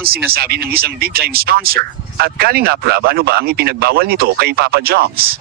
ang sinasabi ng isang big-time sponsor? At Kalingap Rab, ano ba ang ipinagbawal nito kay Papa Joms?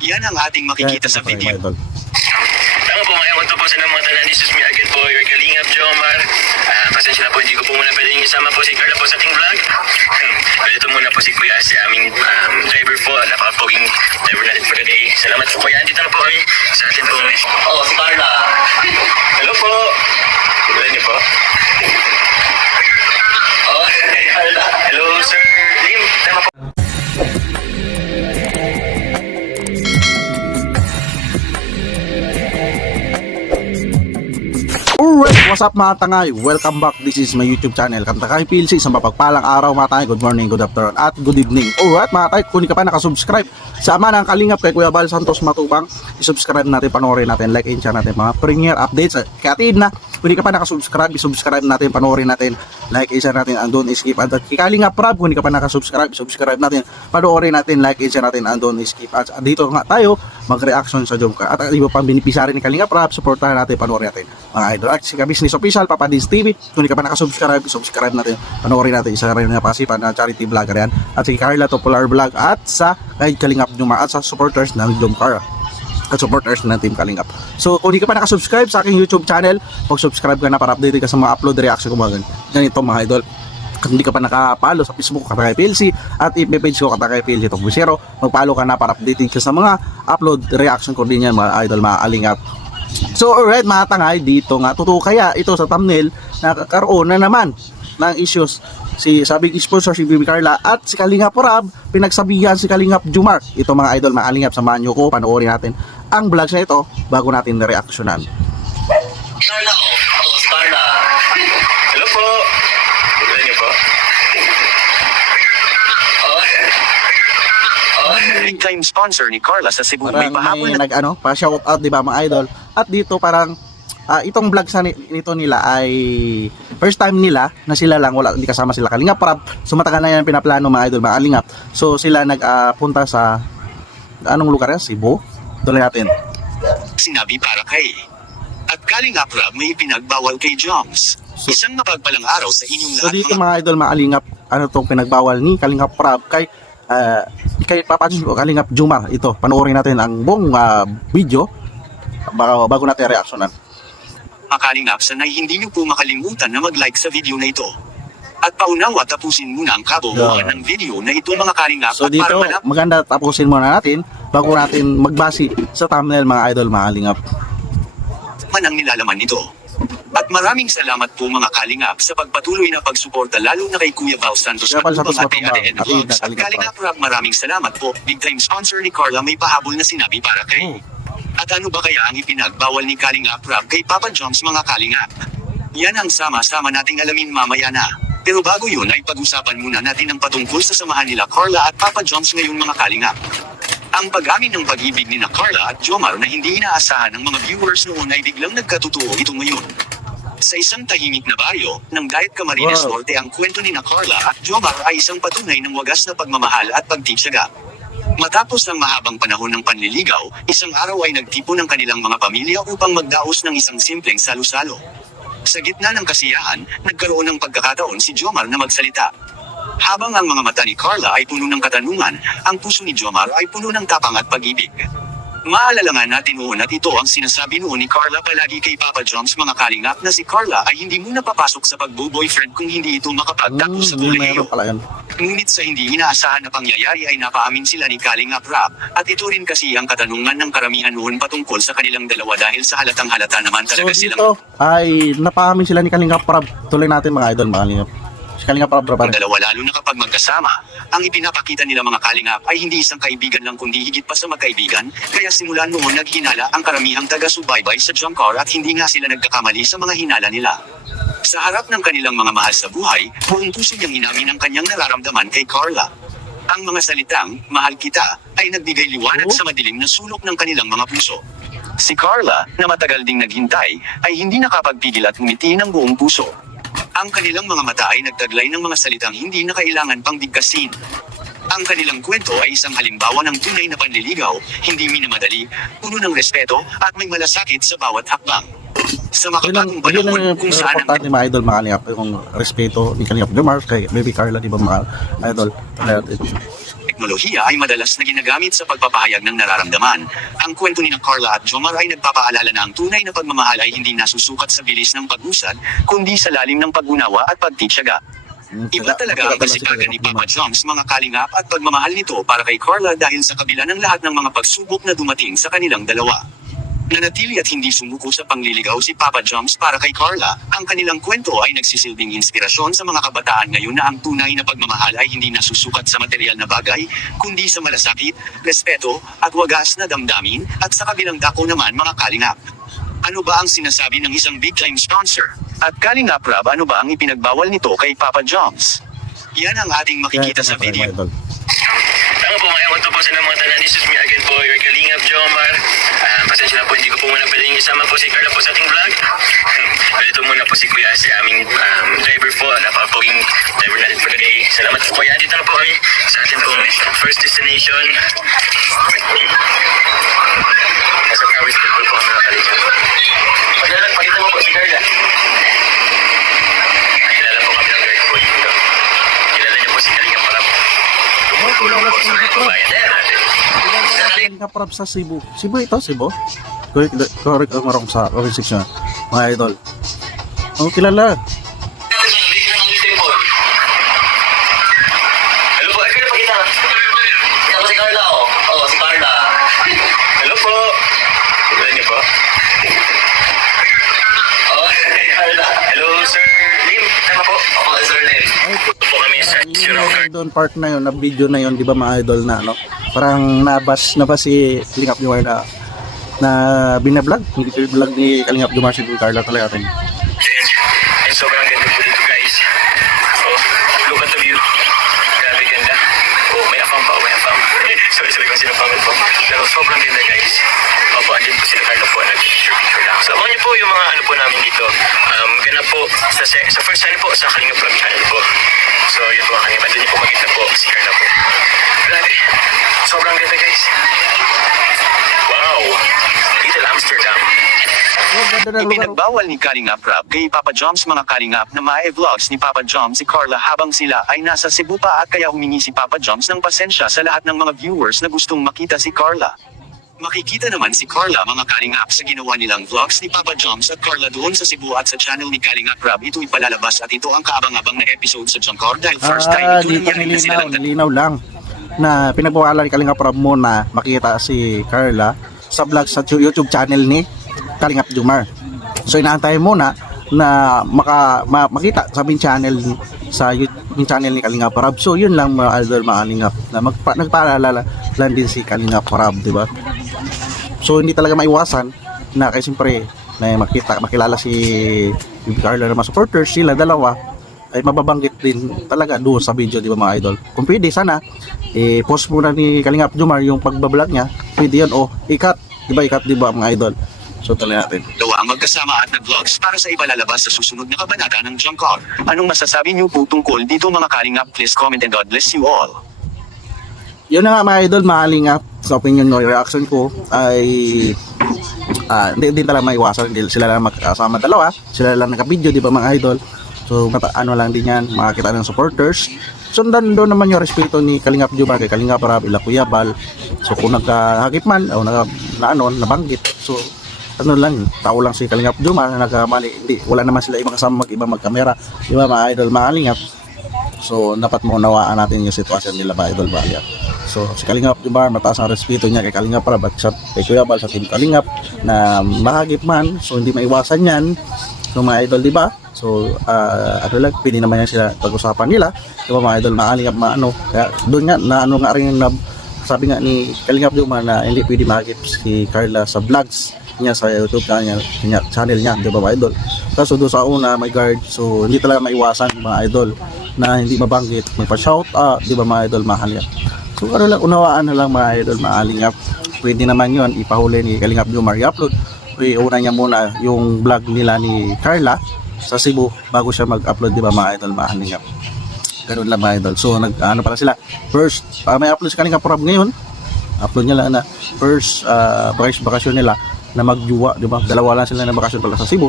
Yan ang ating makikita sa video. Tama po, ngayon to po sa mga tanan. This is me again po, your Kalingap Jomar. Pasensya na po, hindi ko po muna pwedeng isama po si Carla po sa ating vlog. Pero ito muna po si Kuya, si aming driver po. Napakapoging driver natin for the day. Salamat po Kuya. Andito na po kami sa atin po. Oh, si Carla. Hello po. Wala niyo po. Oh, Carla. Hello, Sir Lim. Tama po. Alright, what's up mga tangay? Welcome back. This is my YouTube channel. Kantakay PLC, isang mapagpalang araw mga tangay. Good morning, good afternoon, at good evening. Alright mga tangay, kung hindi ka pa nakasubscribe sa ama ng Kalingap kay Kuya Bal Santos Matubang, isubscribe natin, panoorin natin, like and share natin mga premiere updates. Katid na, kung hindi ka pa nakasubscribe, isubscribe natin, panoorin natin, like and share natin, andun skip. At Kalingap Rab, kung hindi ka pa nakasubscribe, subscribe natin, panoorin natin, like and share natin, andun skip. At dito nga tayo mag-reaction sa Jomcar. At iba pang binipisari ni Kalingap Rab, supportahan natin, panoorin natin mga idol. At si Business Official, Papa Dins TV, kung hindi ka pa nakasubscribe, subscribe natin, panoorin natin, isa rin na pasipan na charity vlogger yan. At si Carla Topolar Vlog, at sa kay Kalingap Jomar, at sa supporters ng Jomcar, at supporters ng Team Kalingap. So kung hindi ka pa nakasubscribe sa aking YouTube channel, mag-subscribe ka na para updated ka sa mga upload reaction ko mga ganito mga idol. Kung hindi ka pa nakapalo sa Facebook Katakay PLC at i-page ko Katakay PLC Tokbusero, mag-follow ka na para updated ka sa mga upload reaction ko din yan mga idol, mga Kalingap. So alright mga tangay, dito nga totoo kaya ito sa thumbnail, nakakaroon na naman ng issues si sabing sponsor si Bibi Carla at si Kalingap Rab, pinagsabihan si Kalingap Jomar. Ito mga idol, mga Kalingap, samahan nyo ko, panoorin natin ang vlogs na ito bago natin na-reactionan. Carla, Carla. Hello po. Wala niyo po. Big-time sponsor ni Carla sa Cebu, may Parang pahabol may na pa-shout out, di ba mga idol? At dito parang itong vlog sa nito nila ay first time nila na sila lang, wala, hindi kasama sila Kalingap Rab. So matagal na yan pinaplano mga idol, mga Kalingap. So sila nagpunta sa anong lugar yan? Cebu? Tuloy natin. sinabi para kay. At Kalingap Rab, may ipinagbawal kay Joms. Isang mapagpalang araw sa inyong So lahat dito mga idol, mga Kalingap, ano tong pinagbawal ni Kalingap Rab kay Papa Kalingap Jomar. Ito, panoorin natin ang buong video bago natin reaksyonan. mga Kalingap, sanay hindi niyo po makalimutan na mag-like sa video na ito. At paunawa, tapusin muna ang kabuuan ng video na ito mga Kalingap. So at para dito, maganda tapusin muna natin bago natin magbase sa thumbnail mga idol, mga Kalingap. man ang nilalaman nito. At maraming salamat po mga Kalingap sa pagpatuloy na pagsuporta lalo na kay Kuya Bal Santos Kuya Bal Matubang Santos at kay Matubang Ate Ed at Vlogs. At Kalingap Kalingap Rab, maraming salamat po. Big time sponsor ni Carla, may pahabol na sinabi para kay. At ano ba kaya ang ipinagbawal ni Kalingap Rab kay Papa Joms mga Kalingap? Yan ang sama-sama nating alamin mamaya na. Pero bago yun ay pag-usapan muna natin ang patungkol sa samahan nila Carla at Papa Joms ngayon mga Kalingap. Ang pag-amin ng pag-ibig ni na Carla at Jomar na hindi inaasahan ng mga viewers noon ay biglang nagkatotoo ito ngayon. Sa isang tahimik na baryo, ng Diet Camarines Norte, ang kwento ni na Carla at Jomar ay isang patunay ng wagas na pagmamahal at pagtityaga. Matapos ang mahabang panahon ng panliligaw, isang araw ay nagtipon ng kanilang mga pamilya upang magdaos ng isang simpleng salo-salo. Sa gitna ng kasiyahan, nagkaroon ng pagkakataon si Jomar na magsalita. Habang ang mga mata ni Carla ay puno ng katanungan, ang puso ni Jomar ay puno ng tapang at pag-ibig. Maalala nga natin noon at ito ang sinasabi noon ni Carla palagi kay Papa Joms mga Kalingap na si Carla ay hindi muna papasok sa pagbo-boyfriend kung hindi ito makapagtapos sa kolehiyo. Ngunit sa hindi inaasahan na pangyayari ay napaamin sila ni Kalingap Rab, at ito rin kasi ang katanungan ng karamihan noon patungkol sa kanilang dalawa dahil sa halatang halata naman talaga So silang dito ay napaamin sila ni Kalingap Rab. Tuloy natin mga idol, mga Kalingap. Si Kalingap Rab ang dalawa lalo na kapag magkasama. Ang ipinapakita nila mga Kalingap ay hindi isang kaibigan lang kundi higit pa sa magkaibigan, kaya simula noon naghinala ang karamihang taga-subaybay sa Jomcar at hindi nga sila nagkakamali sa mga hinala nila. Sa harap ng kanilang mga mahal sa buhay, buong puso niyang inamin ang kanyang nararamdaman kay Carla. Ang mga salitang, "mahal kita," ay nagbigay liwanag sa madilim na sulok ng kanilang mga puso. Si Carla, na matagal ding naghintay, ay hindi nakapagpigil at ngumiti ng buong puso. Ang kanilang mga mata ay nagtaglay ng mga salitang hindi na kailangan pang bigkasin. Ang kanilang kwento ay isang halimbawa ng tunay na panliligaw, hindi minamadali, puno ng respeto, at may malasakit sa bawat hakbang. Sa Yun ang, makabagong panahon kung saan ang importante mga idol, mga kalingap, yung respeto ni Kalingap Jomar kay Baby Carla, di ba mga idol? teknolohiya ay madalas na ginagamit sa pagpapahayag ng nararamdaman. Ang kwento ni Carla at Jomar ay nagpapaalala na ang tunay na pagmamahal ay hindi nasusukat sa bilis ng pag-usad, kundi sa lalim ng pag-unawa at pagtityaga. Iba talaga ang kasipagan ni Papa Joms mga kalingap at pagmamahal nito para kay Carla dahil sa kabila ng lahat ng mga pagsubok na dumating sa kanilang dalawa. Nanatili at hindi sumuko sa pangliligaw si Papa Joms para kay Carla, ang kanilang kwento ay nagsisilbing inspirasyon sa mga kabataan ngayon na ang tunay na pagmamahal ay hindi nasusukat sa material na bagay, kundi sa malasakit, respeto, at wagas na damdamin, at sa kabilang dako naman mga kalingap. Ano ba ang sinasabi ng isang big time sponsor? At Kalingap Rab, ano ba ang ipinagbawal nito kay Papa Joms? Yan ang ating makikita sa video. Tama po, mga ewan to po sa mga tanan. This is me again po, your Kalingap Jomar. Pasensya na po, hindi ko po muna pwedeng isama po si Carla po sa ating vlog. Dito muna po si Kuya, si aming driver po. Napakapaging driver natin for today. Salamat po Kuya. Dito na po kami sa ating po first destination. Nasa Tawi School po kami mga Kalingap. Pakita mo po si Carla. Nakilala po kami ng guard po dito. Kilala niyo po si Kalingap para po. Tumutulong po sa mga kabayan natin. Kalingap Rab sa Cebu. Cebu ito, Cebu? Correct ang marong sa comment section, mga idol. Oh, kilala. Hello po, ay pakita. Ako si Carla, oh. Oo, si Carla. Hello po. Kilala niyo po? Oh, Carla. Hello, Sir Lim. Tama po? Ako, Sir Lim. Po kami sa Zero Card. Doon part na yun, na video na yun, di ba mga idol na ano? Parang nabas na ba si Kalingap Jomar na binablog? Hindi ko vlog ni Kalingap Jomar si Carla talaga rin. And sobrang ganda po dito guys. Oh, look at the view. Grabe ganda. Oh, may afam pa. Sorry kung sinapangan po. Pero sobrang ganda guys. Opo, andyan po sila Carla po. Nag-picture lang. So, niyo po yung mga ano po namin dito. Ganap po sa first channel po, sa Kalingap Vlog channel po. So, yun po ang kanyang. Andyan niyo po makita po si Carla po. Grabe. Sobrang ganda guys. Wow. Little Amsterdam. Oh, ganda na lugar. Ipinagbawal ni Kalingap Rab kay Papa Joms mga kalingap na ma-vlogs ni Papa Joms si Carla habang sila ay nasa Cebu pa at kaya humingi si Papa Joms ng pasensya sa lahat ng mga viewers na gustong makita si Carla. Makikita naman si Carla mga kalingap sa ginawa nilang vlogs ni Papa Joms at Carla doon sa Cebu at sa channel ni Kalingap Rab. Ito ipalalabas at ito ang kaabang-abang na episode sa Jungkor dahil first time ito Dito nangyari na sila nilinaw lang na pinagbawalan ni Kalingap Rab mo na makita si Carla sa vlog sa YouTube channel ni Kalingap Jomar. So inaantay mo na makita sa main channel sa YouTube channel ni Kalingap Rab. So yun lang mga idol, mga Kalingap na nagpaalala lang din si Kalingap Rab, di ba? So hindi talaga maiwasan na kasi siyempre na makilala si Carla na mga supporters, sila dalawa ay mababanggit din talaga doon sa video, di ba mga idol? Kung pwede sana post muna ni Kalingap Jomar yung pagbablog niya, pwede yun, ikat, di ba mga idol? So tuloy natin. Dalawa ang magkasama at nag-vlogs para sa ibalalabas sa susunod na kabanata ng Jungkor. Anong masasabi niyo po tungkol dito mga kalingap? Please comment and God bless you all. Yun na nga mga idol, mga Kalingap, sa opinion ko, reaction ko ay hindi talaga maiwasan, hindi sila lang magkasama dalawa, sila lang naka-video, di ba mga idol? So ano lang din yan, makakita ng supporters. Sundan doon naman yung respeto ni Kalingap Jomar kay Kalingap Rab, ila Kuya Bal. So kung nagkahagip man o nabanggit, so ano lang, tao lang si Kalingap Jomar na nagkamali, hindi, wala naman sila ibang kasama mag-kamera, di ba mga idol, mga Kalingap? So dapat maunawaan natin yung sitwasyon nila mga idol, bagya. So si Kalingap Jomar, mataas ang respeto niya kay Kalingap Rab at kay Kuya Bal sa Team Kalingap na mahagip man, so hindi maiwasan yan. So mga idol, di ba? So ano lang, pwede naman yan sila pag-usapan nila, di ba mga idol, mga Kalingap, kaya doon nga na ano nga rin na sabi nga ni Kalingap Jomar na hindi pwede mahagip si Carla sa vlogs niya sa YouTube channel niya, di ba mga idol? Kaso doon sa una may guard, so hindi talaga maiwasan mga idol na hindi mabanggit, magpa-shout out, di ba mga idol, mga Kalingap? So ano lang, unawaan na lang mga idol, mga Kalingap. Pwede naman yun, ipahuli ni Kalingap Jomar, i-upload. Una niya muna yung vlog nila ni Carla sa Cebu bago siya mag-upload, di ba mga idol, mga Kalingap? Ganun lang mga idol. So ano pala sila, first may upload si Kalingap Rab ngayon, upload niya lang na first bakasyon nila na magjuwa, di ba? Dalawa lang sila na bakasyon pala sa Cebu.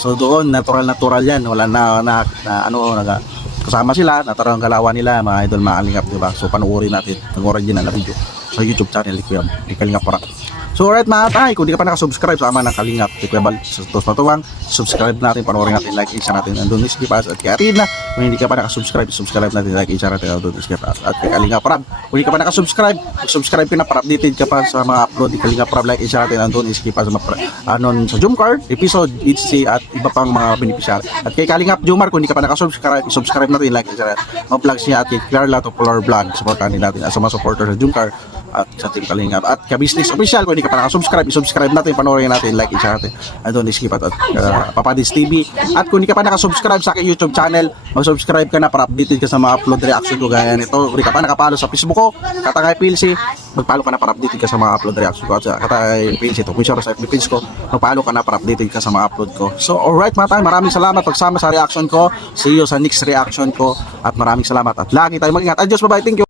So doon natural yan, wala kasama sila, natural ang galawan nila, mga idol, mga kalingap, di ba? So panoorin natin ang original na video sa YouTube channel ni Kuya ni Kalingap Rap. So alright mga tay, kung di ka pa nakasubscribe sa ama ng Kalingap ni Kuya Bal sa Santos Matubang, subscribe natin, panoorin natin, like, share natin, andun ni Skipas at kay Arina. Kung hindi ka pa nakasubscribe, subscribe natin, like, share natin, andun ni Skipas at kay Kalingap Rap. Kung hindi ka pa nakasubscribe, subscribe ka na para updated ka pa sa mga upload ni Kalingap Rap, like, share natin, andun ni Skipas sa Jumcar, episode, HC at iba pang mga beneficiary. At kay Kalingap Jumar, kung hindi ka pa nakasubscribe, subscribe natin, like, share natin, mga vlogs niya at kay Clarla Topolar Vlog, supportan din natin as mga supporter sa Jumcar at sa Team Kalingap at ka-business official. Kung hindi ka pa nakasubscribe, subscribe natin, panoorin natin, like, share natin, andun ni Skipat at Papadis TV. At kung hindi ka pa nakasubscribe sa aking YouTube channel, mag-subscribe ka na para updated ka sa mga upload reaction ko gaya nito. Kung hindi ka pa nakapalo sa Facebook ko, Katangay PLC, magpalo ka na para updated ka sa mga upload reaction ko. At sa Katangay PLC, ito, kung sa FB page ko, magpalo ka na para updated ka sa mga upload ko. So alright mga tayo, maraming salamat pagsama sa reaction ko. See you sa next reaction ko at maraming salamat at lagi tayo mag-ingat. Adios, bye-bye, thank you.